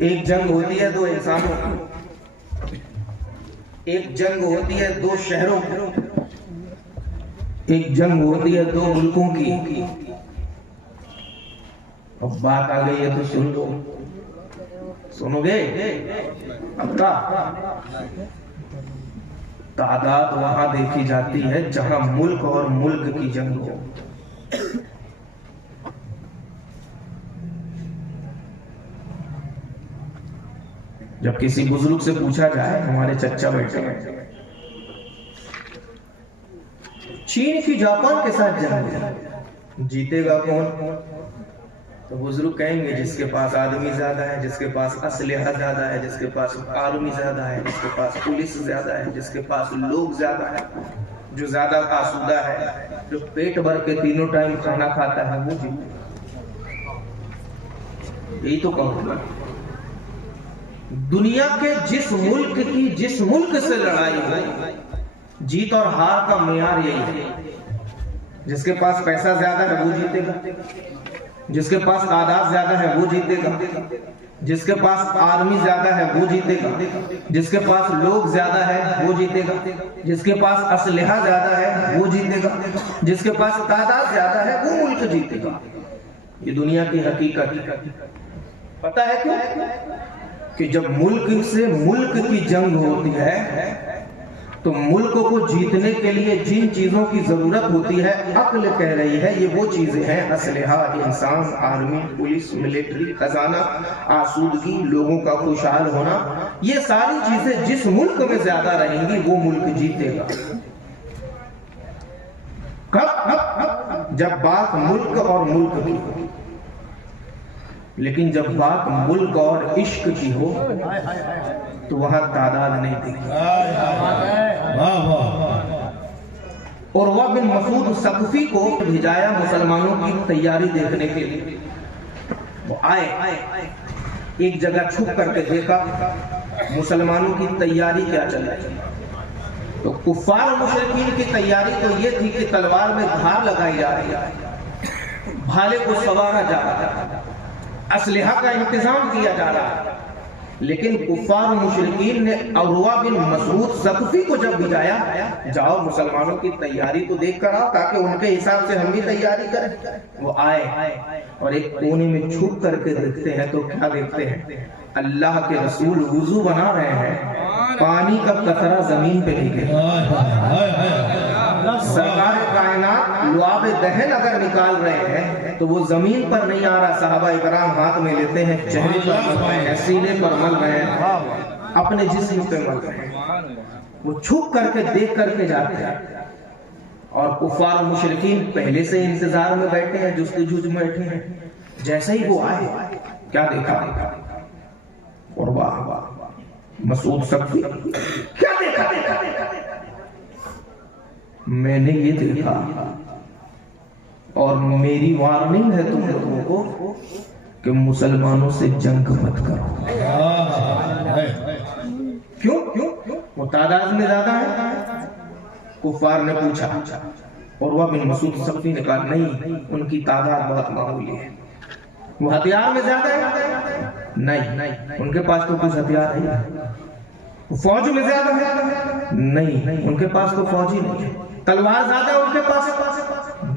ایک جنگ ہوتی ہے دو انسانوں کی، ایک جنگ ہوتی ہے دو شہروں کی، ایک جنگ ہوتی ہے دو ملکوں کی۔ اب بات آ گئی ہے تو سن لو، سنو گے؟ اب تعداد وہاں دیکھی جاتی ہے جہاں ملک اور ملک کی جنگ ہو۔ جب کسی بزرگ سے پوچھا جائے، ہمارے چچا بیٹھے ہیں، چین کی جاپان کے ساتھ جنگ ہے، جیتے گا کون؟ تو بزرگ کہیں گے جس کے پاس آدمی زیادہ ہے، جس کے پاس اسلحہ زیادہ ہے، جس کے پاس آرمی زیادہ ہے، جس کے پاس پولیس زیادہ ہے، جس کے پاس لوگ زیادہ ہے، جو زیادہ آسودہ ہے، جو پیٹ بھر کے تینوں ٹائم کھانا کھاتا ہے، وہ جیتے گا۔ یہی تو کہوں گا، دنیا کے جس ملک کی جس ملک سے لڑائی ہو، جیت اور ہار کا معیار یہی ہے، جس کے پاس پیسہ زیادہ ہے وہ جیتے گا، جس کے پاس تعداد زیادہ ہے وہ جیتے گا، جس کے پاس آرمی زیادہ ہے وہ جیتے گا، جس کے پاس لوگ زیادہ ہے وہ جیتے گا، جس کے پاس اسلحہ زیادہ ہے وہ جیتے گا، جس کے پاس تعداد زیادہ ہے وہ ملک جیتے گا۔ یہ دنیا کی حقیقت پتہ ہے کیوں؟ کہ جب ملک سے ملک کی جنگ ہوتی ہے تو ملک کو جیتنے کے لیے جن چیزوں کی ضرورت ہوتی ہے، عقل کہہ رہی ہے یہ وہ چیزیں ہیں: اسلحہ، انسان، آرمی، پولیس، ملٹری، خزانہ، آسودگی، لوگوں کا خوشحال ہونا۔ یہ ساری چیزیں جس ملک میں زیادہ رہیں گی وہ ملک جیتے گا۔ کب؟ جب بات ملک اور ملک کی ہو، لیکن جب بات ملک اور عشق کی ہو تو وہاں تعداد نہیں دیکھی۔ عروہ بن مسعود ثقفی کو بھیجایا مسلمانوں کی تیاری دیکھنے کے لیے۔ وہ آئے، ایک جگہ چھپ کر کے دیکھا مسلمانوں کی تیاری کیا چل رہی ہے۔ تو کفار مشرکین کی تیاری تو یہ تھی کہ تلوار میں دھار لگائی جا رہی ہے، بھالے کو سوارا جا رہا ہے، اسلحہ کا انتظام کیا جا رہا ہے، لیکن کفار مشرکین نے عروہ بن مسعود ثقفی کو جب بھیجایا، جاؤ مسلمانوں کی تیاری تو دیکھ کر آؤ تاکہ ان کے حساب سے ہم بھی تیاری کریں۔ وہ آئے اور ایک کونے میں چھپ کر کے دیکھتے ہیں تو کیا دیکھتے ہیں؟ اللہ کے رسول وضو بنا رہے ہیں، پانی کا قطرہ زمین پہ نہیں گرا۔ سرکار کائنات لعاب دہن اگر نکال رہے ہیں تو وہ زمین پر نہیں آ رہا، صحابہ اکرام ہاتھ میں لیتے ہیں، چہرے پر مل رہے ہیں، سینے پر مل رہے ہیں، اپنے جسم پہ مل رہے ہیں۔ وہ چھپ کر کے دیکھ کر کے جاتے ہیں، اور کفار مشرکین پہلے سے انتظار میں بیٹھے ہیں، جستجو میں بیٹھے ہیں۔ جیسے ہی وہ آئے، کیا دیکھا؟ عروہ مسعود ثقفی، کیا دیکھا؟ میں نے یہ دیکھا، اور میری وارننگ ہے تم لوگوں کو کہ مسلمانوں سے جنگ مت کرو۔ کیوں؟ وہ تعداد میں زیادہ ہے؟ کفار نے پوچھا۔ عروہ بن مسعود ثقفی نے کہا نہیں، ان کی تعداد بہت معمولی ہے۔ وہ ہتھیار میں زیادہ ہے؟ نہیں، ان کے پاس تو کچھ ہتھیار ہے۔ فوج میں زیادہ ہے؟ نہیں، ان کے پاس تو فوج ہی نہیں ہے۔ تلوار زیادہ ان کے پاس؟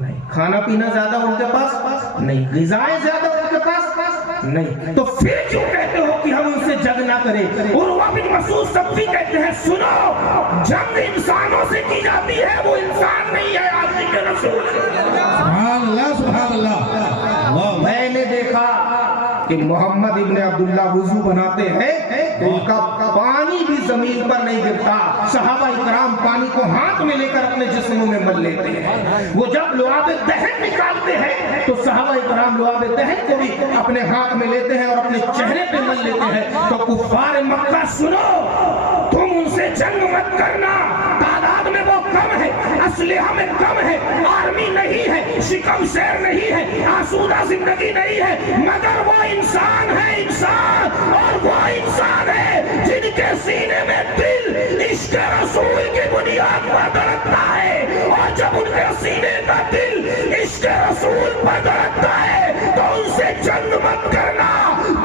نہیں۔ کھانا پینا زیادہ ان کے پاس؟ نہیں۔ غذائیں زیادہ ان کے پاس؟ نہیں۔ تو پھر کیوں کہتے ہو کہ ہم ان سے جنگ نہ کریں؟ عروہ بن مسعود ثقفی کہتے ہیں سنو، جنگ انسانوں سے کی جاتی ہے، وہ انسان نہیں ہے عاشق رسول۔ سبحان اللہ، سبحان اللہ۔ میں نے دیکھا کہ محمد ابن عبداللہ وضو بناتے ہیں تو ان کا پانی بھی زمین پر نہیں گرتا، صحابہ اکرام پانی کو ہاتھ میں لے کر اپنے جسموں میں مل لیتے ہیں۔ وہ جب لعاب دہن نکالتے ہیں تو صحابہ اکرام لعاب دہن کو بھی اپنے ہاتھ میں لیتے ہیں اور اپنے چہرے پہ مل لیتے ہیں۔ تو کفار مکہ سنو، تم ان سے جنگ مت کرنا، تعداد میں وہ کم ہے، اسلحہ میں کم ہے، آرمی نہیں ہے، شکم سیر نہیں ہے، آسودہ زندگی نہیں ہے، مگر وہ انسان ہے، انسان، اور وہ انسان ہے جن کے سینے میں دل عشق رسول کی بنیاد پر دھڑکتا ہے، اور جب ان کے سینے کا دل عشق رسول پر دھڑکتا ہے تو ان سے جنگ مت کرنا۔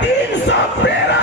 313